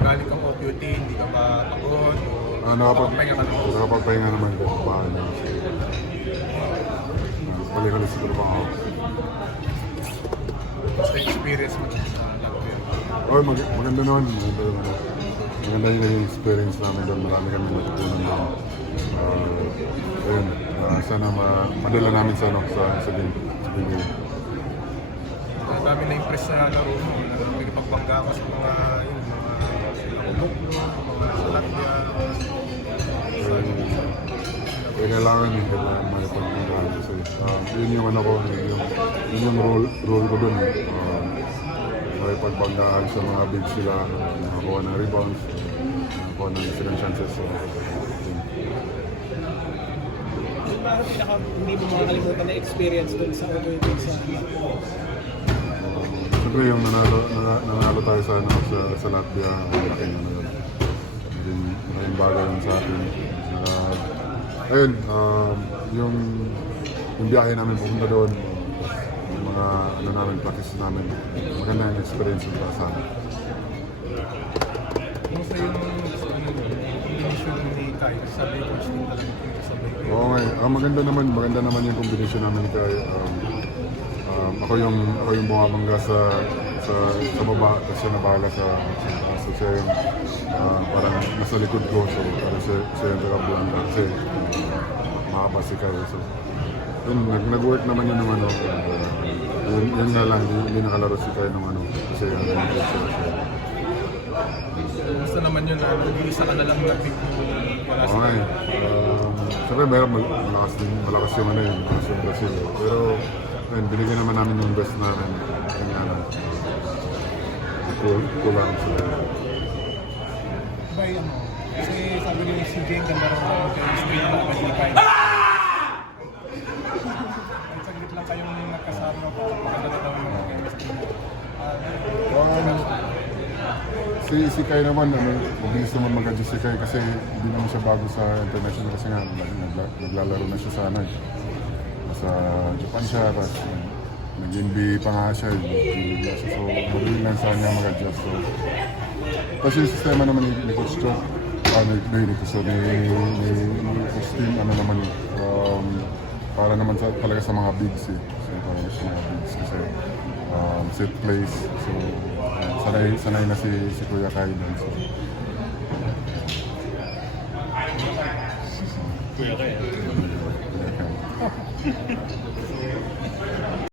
galing kang off-duty, hindi ka ba pagod o nakapagpahinga ka naman? Nakapagpahinga naman din. Bahan na. Balik-alis siguro pa ako. Basta yung experience mo dun sa Latvia. Oh, maganda naman. Maganda yung naging experience namin doon. Marami kami natutunan doon. Ayun, sana madala namin sa game. Dami na impress na laro mo. Nagpagbangga ka sa mga ulok mo, mga sa Latvia. Kailangan may pagbanggaan kasi yun yung ano ko, yun yung role ko doon. May pagbanggaan sa mga big sila, nakakuha ng rebounds, nakakuha ng second chances. Parang hindi mo makakalimutan na experience doon sa overtime sa Siyempre yung nanalo tayo sa Latvia, malaking ano yun. Malaking bagay yun sa atin. Ayun, yung biyahe namin pupunta doon, yung mga ano namin, practice namin, maganda yung experience yung sa amin. Kumusta yung combination ni Kai sa Lakers yung talagang pinagkasabay ko? Oo nga, maganda naman yung combination namin kay ako yung bumabangga sa baba kasi nabahala sa siya yung parang nasa likod ko, so parang siya yung tagabulanda kasi mahaba si Kai, so yun, nag-work naman yun ng ano, yun nga lang, hindi nakalaro si Kai ng ano kasi nag-work siya. Basta naman yun, nag-iisa ka na lang na pick mo. Oo nga eh. Siyempre malakas yung ano yun, malakas yung Brazil. Pero ayun, binigyan naman namin yung best namin. Kanya ano, kulang sila. Bay, kasi sabi nila si Jane, ganda rin ang chemistry na mag-ibay. Saglit lang kayong nagkasama po, maganda na daw yung chemistry mo. Si Kai naman, mabilis naman mag-adjust si Kai kasi hindi naman siya bago sa international kasi nga naglalaro na siya sa ano. Nasa Japan siya, tapos nag-NBA pa nga siya, so madali lang sa kanya mag-adjust. So, tapos yung sistema naman ni Coach Cho, ni Coach Team, ano naman, para naman talaga sa mga bigs eh. So, para sa mga bigs kasi set plays, so sanay na si Kuya Kai doon. So. Kuya Kai. Kuya Kai.